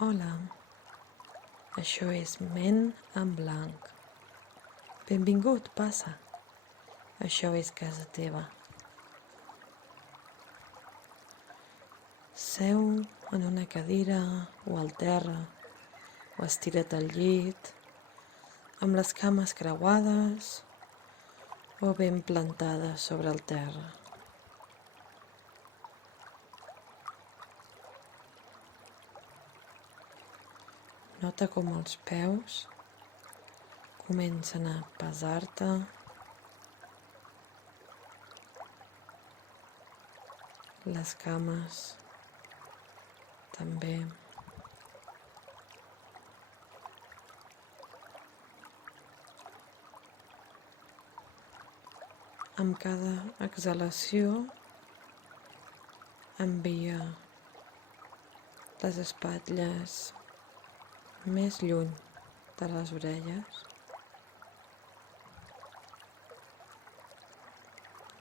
Hola, això és Ment en Blanc. Benvingut, passa. Això és casa teva. Seu en una cadira o al terra o estira't al llit amb les cames creuades o ben plantades sobre el terra. Nota com els peus comencen a pesar-te, les cames també. Amb cada exhalació envia les espatlles més lluny de les orelles.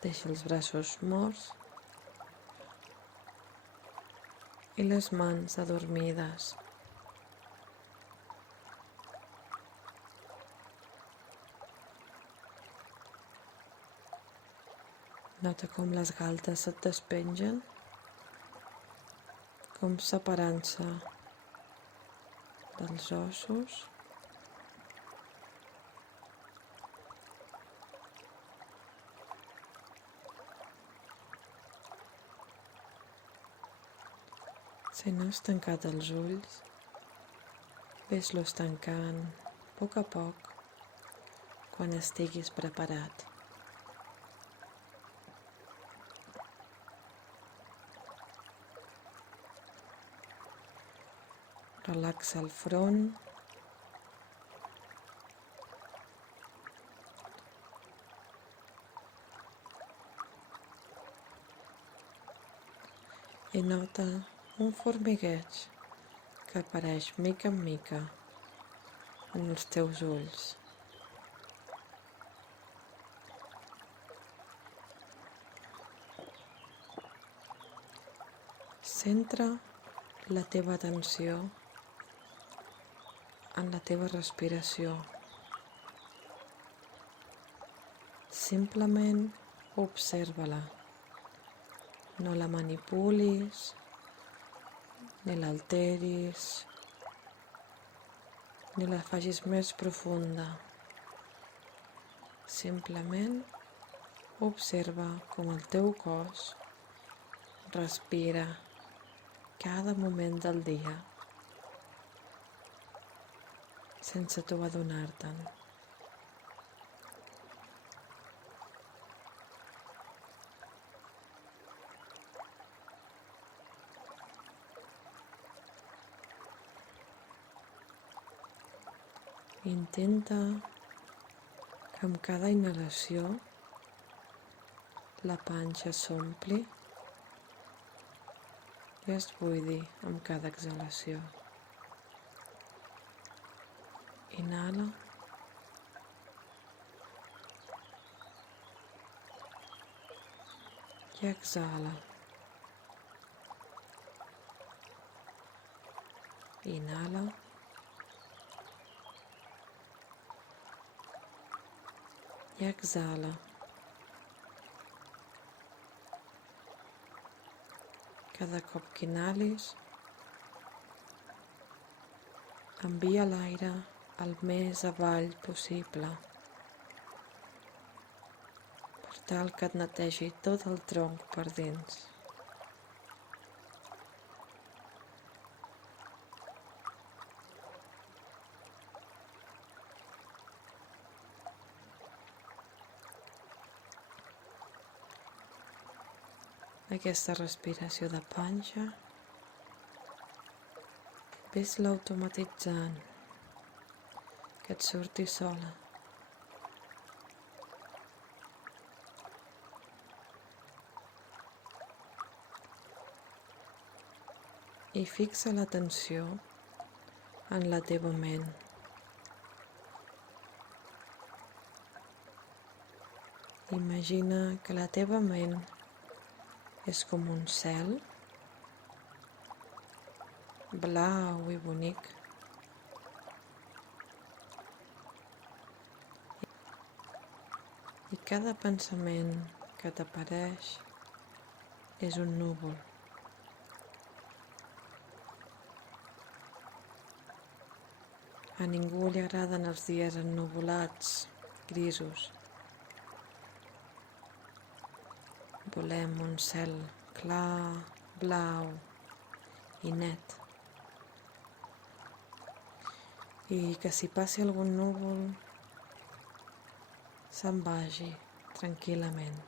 Deixa els braços morts i les mans adormides. Nota com les galtes et despengen, com separant-se dels ossos. Si no has tancat els ulls, ves-los tancant a poc quan estiguis preparat. Relaxa el front, i nota un formigueig que apareix mica en mica en els teus ulls. Centra la teva atenció en la teva respiració. Simplement observa-la. No la manipulis, ni l'alteris, ni la facis més profunda. Simplement observa com el teu cos respira cada moment del dia, sense tu adonar-te'n. Intenta que amb cada inhalació la panxa s'ompli i es buidi amb cada exhalació. Inhala i exhala. Inhala i exhala. Cada cop que inhalis, envia l'aire el més avall possible, per tal que et netegi tot el tronc per dins. Aquesta respiració de panxa, ves-la automatitzant, que et surti sola. I fixa l'atenció en la teva ment. Imagina que la teva ment és com un cel blau i bonic. I cada pensament que t'apareix és un núvol. A ningú li agraden els dies ennuvolats, grisos. Volem un cel clar, blau i net. I que si passi algun núvol se'n vagi tranquil·lament.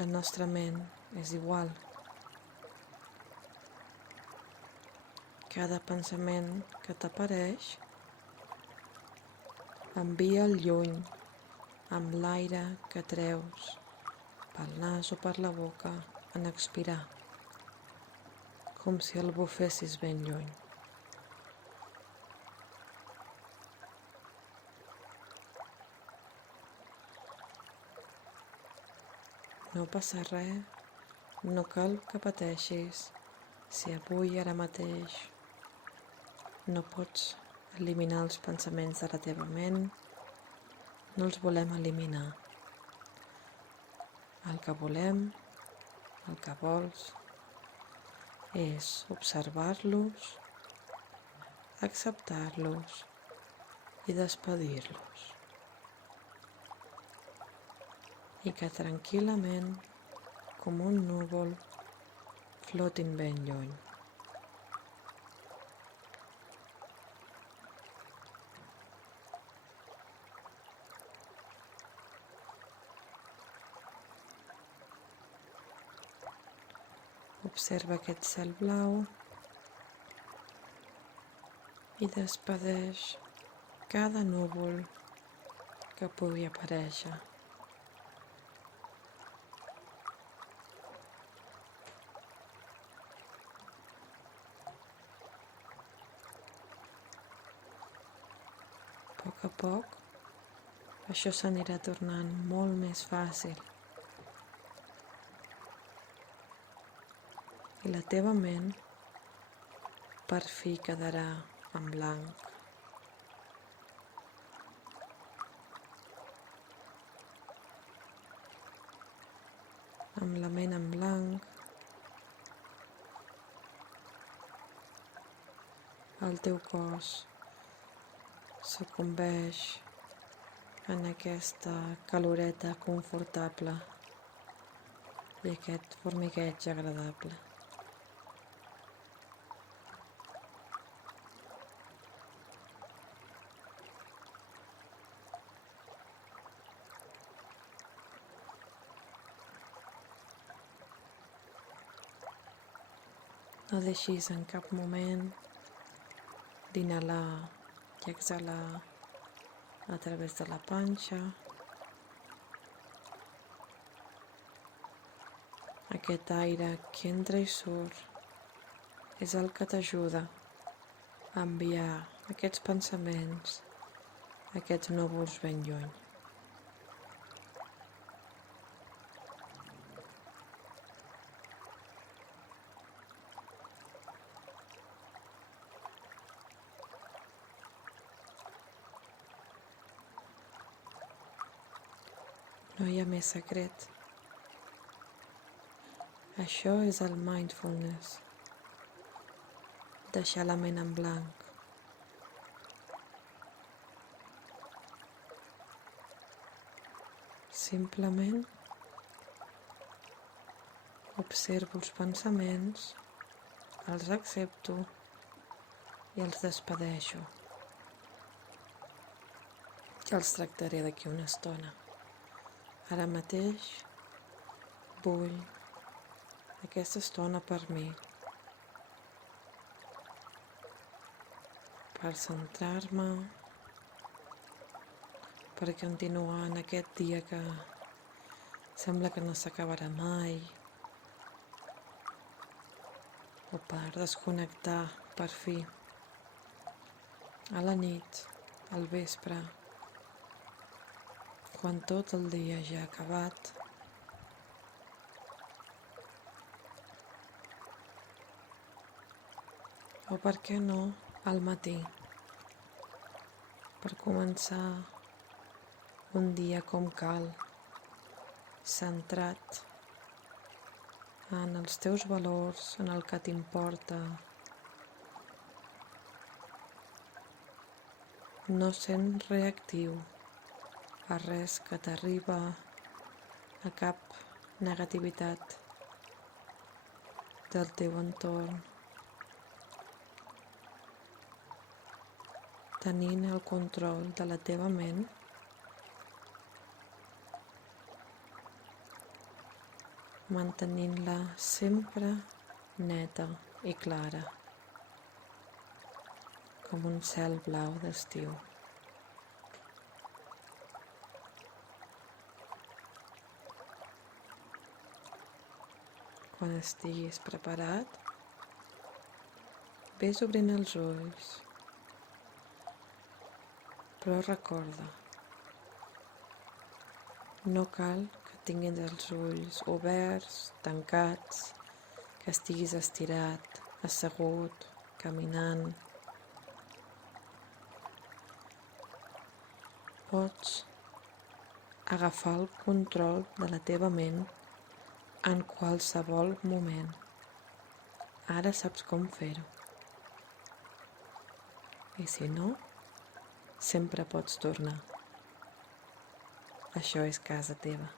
La nostra ment és igual. Cada pensament que t'apareix envia'l lluny amb l'aire que treus pel nas o per la boca en expirar, com si el bufessis ben lluny. No passa res, no cal que pateixis si avui, ara mateix, no pots eliminar els pensaments de la teva ment, no els volem eliminar. El que volem, el que vols, és observar-los, acceptar-los i despedir-los. I que tranquil·lament, com un núvol, flotin ben lluny. Observa aquest cel blau i despedeix cada núvol que pugui aparèixer. A poc a poc, això s'anirà tornant molt més fàcil. I la teva ment per fi quedarà en blanc. Amb la ment en blanc, el teu cos sucumbeix en aquesta caloreta confortable i aquest formigueig agradable. No deixis en cap moment d'inhalar i exhalar a través de la panxa. Aquest aire que entra i surt és el que t'ajuda a enviar aquests pensaments, aquests núvols ben lluny. No hi ha més secret. Això és el mindfulness. Deixar la ment en blanc. Simplement observo els pensaments, els accepto i els despedeixo. Ja els tractaré d'aquí una estona. Ara mateix vull aquesta estona per mi, per centrar-me, per continuar en aquest dia que sembla que no s'acabarà mai, o per desconnectar per fi a la nit, al vespre, quan tot el dia ja ha acabat, O per què no al matí, per començar un dia com cal, centrat en els teus valors, en el que t'importa, no sent reactiu a res que t'arriba, a cap negativitat del teu entorn, tenint el control de la teva ment, mantenint-la sempre neta i clara, com un cel blau d'estiu. Quan estiguis preparat, vés obrint els ulls, però recorda, no cal que tinguis els ulls oberts, tancats, que estiguis estirat, assegut, caminant. Pots agafar el control de la teva ment en qualsevol moment. Ara saps com fer-ho. I si no, sempre pots tornar. Això és casa teva.